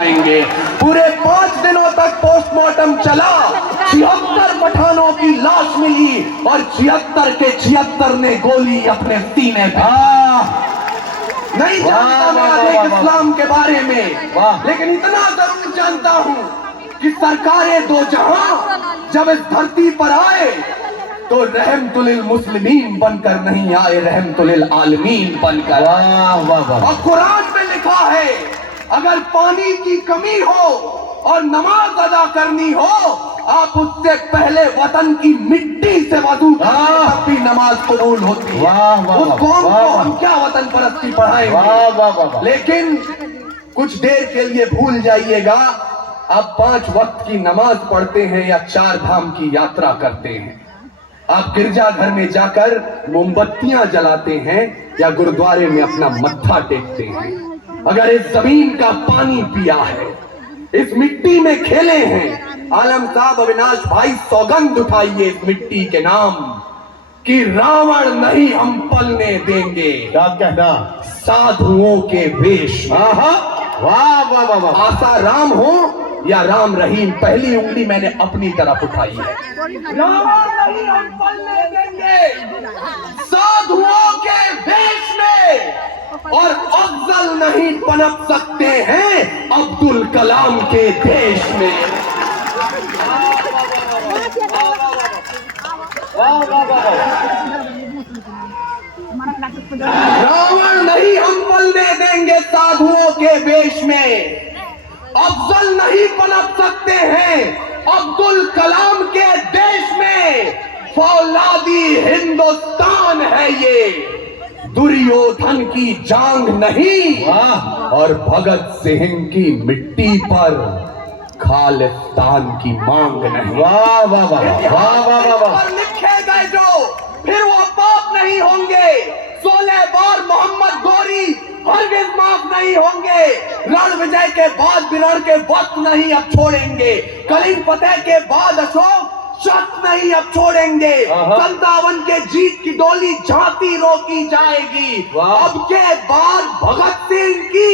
आएंगे। पूरे 5 दिनों तक पोस्टमार्टम चला। 76 पठानों की लाश मिली और 76 के 76 ने गोली अपने सीने पे। नहीं जानता मैं आज इस्लाम के बारे में, लेकिन इतना जरूर जानता हूं कि सरकारे दो जहां जब इस धरती पर आए तो रहमतुलिल मुस्लिमीन बनकर नहीं आए, रहमतुलिल आलमीन बनकर। और कुरान में लिखा है अगर पानी की कमी हो और नमाज अदा करनी हो, आप उससे पहले वतन की मिट्टी से वजू तब भी नमाज कबूल होती है। उस कौम को हम क्या वतन परस्ती पढ़ाएंगे। लेकिन कुछ देर के लिए भूल जाइएगा, आप 5 वक्त की नमाज पढ़ते हैं या 4 धाम की यात्रा करते हैं। आप गिरजाघर में जाकर मोमबत्तियां जलाते हैं या गुरुद्वारे में अपना मत्था टेकते हैं। अगर इस जमीन का पानी पिया है, इस मिट्टी में खेले हैं, आलम साहब अविनाश भाई सौगंध उठाइए इस मिट्टी के नाम कि रावण नहीं हम पलने देंगे। क्या कहना? साधुओं के वेश में। वाह वाह वाह वाह। आसा राम हो या राम रहीम, पहली उंगली मैंने अपनी तरफ उठाई है। रावण नहीं हम पलने देंगे साधुओं के वेश में, और अफजल नहीं पनप सकते हैं अब्दुल कलाम के देश में। रावण नहीं हम पलने देंगे साधुओं के वेश में, अफजल नहीं पनप सकते हैं अब्दुल कलाम के देश में। फौलादी हिंदुस्तान है ये, दुर्योधन की जांग नहीं और भगत सिंह की मिट्टी पर खालिस्तान की मांग नहीं। वाह वाह वाह वाह वाह वाह। लिखे गए जो फिर वो पाप नहीं होंगे। 16 बार मोहम्मद गोरी हरगिज़ माफ नहीं होंगे। रण विजय के बाद विरण के वक्त नहीं अब छोड़ेंगे। कलिंग फतेह के बाद अशोक शक नहीं अब छोड़ेंगे। 57 के जीत की डोली झांसी रोकी जाएगी। अब के बाद भगत सिंह की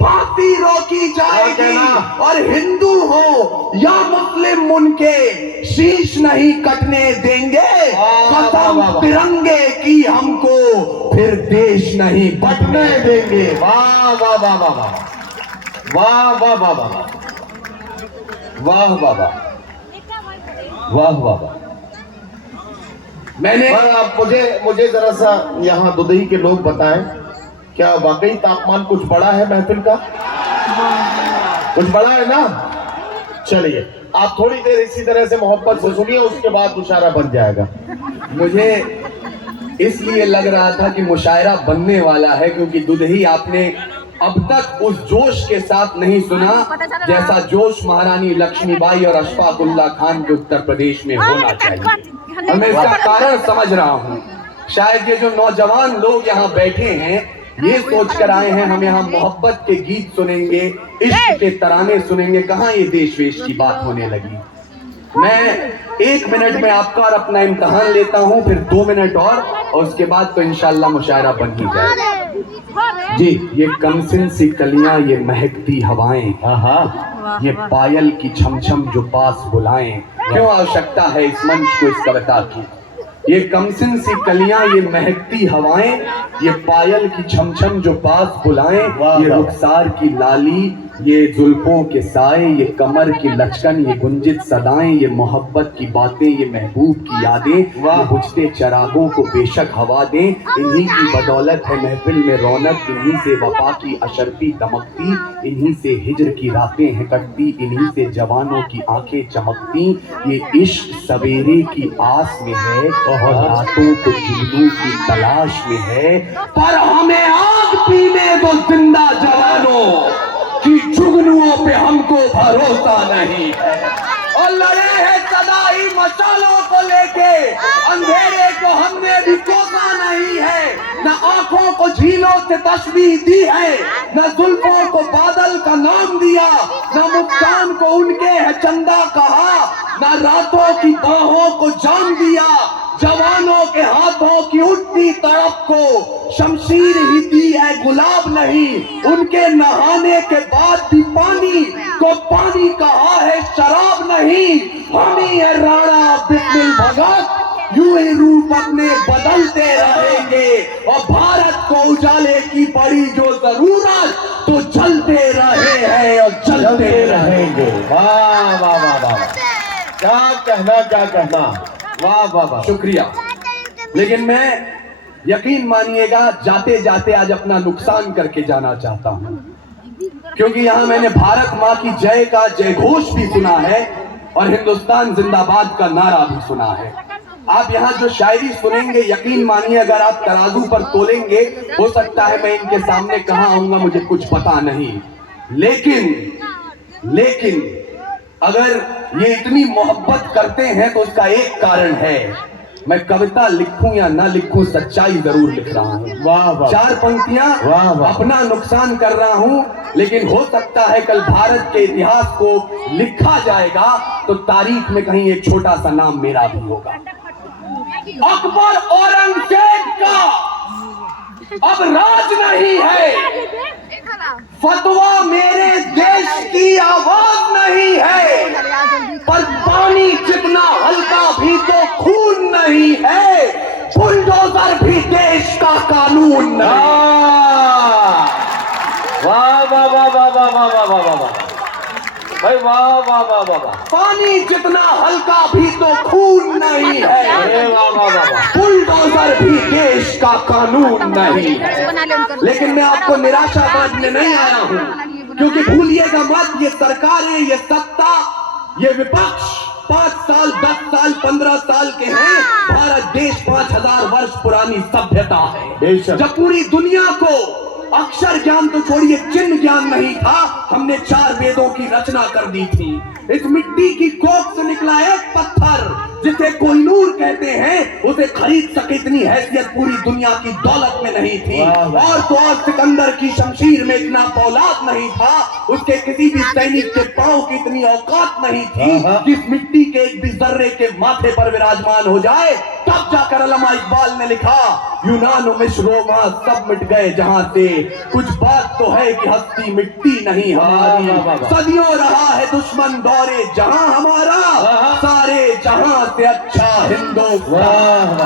फांसी रोकी जाएगी। और हिंदू हो या मुस्लिम उनके शीश नहीं कटने देंगे। कसम तिरंगे की हमको फिर देश नहीं बटने देंगे। वाह वाह वाह वाह वाह वाह वाह वाह वाह वाह वाह वाह वाह वाह वाह। मैंने आप मुझे जरा सा यहाँ दुधई के लोग बताएं, क्या वाकई तापमान कुछ बढ़ा है महफिल का? कुछ बढ़ा है ना? चलिए आप थोड़ी देर इसी तरह से मोहब्बत से सुनिए, उसके बाद मुशायरा बन जाएगा। मुझे इसलिए लग रहा था कि मुशायरा बनने वाला है क्योंकि दुधई आपने अब तक उस जोश के साथ नहीं सुना जैसा जोश महारानी लक्ष्मीबाई और अशफाकुल्ला खान के उत्तर प्रदेश में होना चाहिए। और मैं इसका कारण समझ रहा हूँ। शायद ये जो नौजवान लोग यहाँ बैठे हैं ये सोच कर आए हैं हम यहाँ मोहब्बत के गीत सुनेंगे, इश्क के तराने सुनेंगे। कहाँ ये देश वेश की बात होने लगी। मैं 1 मिनट में आपका और अपना इम्तिहान लेता हूँ, फिर 2 मिनट और उसके बाद तो इंशाल्लाह मुशायरा बन ही जाएगा। जी, ये कमसिन सी कलियां, ये महकती हवाएं, ये पायल की छमछम जो पास बुलाएं। क्यों आवश्यकता है इस मंच को इस कविता की? ये कमसिन सी कलियां, ये महकती हवाएं, ये पायल की छमछम जो पास बुलाएं, ये रुखसार की लाली, ये जुल्फों के साए, ये कमर की लचकन, ये गुंजित सदाएं, ये मोहब्बत की बातें, ये महबूब की यादें, ये बुझते चरागों को बेशक हवा दें। इन्हीं की बदौलत है महफिल में रौनक, इन्हीं से वफा की अशरफी दमकती, इन्हीं से हिज्र की रातें हैं कटती, इन्हीं से जवानों की आंखें चमकती। ये इश्क सवेरे की आस में है और रातों को जुगनू की तलाश में है। पर हमें आग पीने दो जिंदा जवानों कि जुगनुओं पे हमको भरोसा नहीं है। और लड़े हैं सदा ही मशालों को लेके, अंधेरे को हमने भी कोसा नहीं है। न आंखों को झीलों से तशबीह दी है, न जुल्फों को बादल का नाम दिया, न मुस्कान को उनके है चंदा कहा, न रातों की बाहों को जान दिया। जवानों के हाथों की उठती तड़प को शमशीर ही दी है गुलाब नहीं। उनके नहाने के बाद भी पानी को पानी कहा है शराब नहीं। हम ही है राणा बिपिन भगत, यूं ही रूप अपने बदलते रहेंगे और भारत को उजाले की पड़ी जो जरूरत तो चलते रहे हैं और चलते रहेंगे। वाह वाह वाह वाह, क्या कहना, वाह वाह वाह, शुक्रिया। लेकिन मैं यकीन मानिएगा जाते जाते आज अपना नुकसान करके जाना चाहता हूं, क्योंकि यहां मैंने भारत मां की जय का जय घोष भी सुना है और हिंदुस्तान जिंदाबाद का नारा भी सुना है। आप यहाँ जो शायरी सुनेंगे यकीन मानिए अगर आप तराजू पर तोलेंगे हो सकता है मैं इनके सामने कहाँ आऊंगा मुझे कुछ पता नहीं, लेकिन अगर ये इतनी मोहब्बत करते हैं तो उसका एक कारण है, मैं कविता लिखूं या ना लिखूं सच्चाई जरूर लिख रहा हूं। वाह वाह, 4 पंक्तियां वाह वाह, अपना नुकसान कर रहा हूं, लेकिन हो सकता है कल भारत के इतिहास को लिखा जाएगा तो तारीख में कहीं एक छोटा सा नाम मेरा भी होगा। अकबर औरंगजेब का अब राज नहीं है, फतवा मेरे देश की आवाज नहीं है, पर पानी जितना हल्का भी तो खून नहीं है, बुलडोजर भी देश का कानून नहीं। वाह वाह वाह वाह वाह वाह वाह वाह वाह वाह भाई, वाह वाह वाह वाह वाह, पानी जितना हल्का भी तो खून नहीं है, अरे वाह वाह वाह वाह, बुलडोजर भी देश का कानून नहीं है। लेकिन मैं आपको निराशा बांटने नहीं आया हूं, क्योंकि भूलिएगा मत ये सरकारें, ये सत्ता, ये विपक्ष 5 साल 10 साल 15 साल के हैं। भारत देश 5000 वर्ष पुरानी सभ्यता है। जब पूरी दुनिया को अक्षर ज्ञान तो छोड़िए चिन्ह ज्ञान नहीं था, हमने 4 वेदों की रचना कर दी थी। इस मिट्टी की कोख से निकला एक पत्थर जिसे कोहिनूर कहते हैं, उसे खरीद सके इतनी हैसियत पूरी दुनिया की दौलत में नहीं थी। और तो और सिकंदर की शमशीर में इतना फौलाद नहीं था, उसके किसी भी सैनिक के पांव की इतनी औकात नहीं थी जिस मिट्टी के एक भी जर्रे के माथे पर विराजमान हो जाए। तब जाकर अल्लामा इकबाल ने लिखा, यूनान मिस्र रोमा सब मिट गए जहां से, कुछ बात तो है कि हस्ती मिट्टी नहीं हमारी। सदियों रहा है दुश्मन दौरे जहां हमारा, सारे जहां से अच्छा हिंदुस्तान।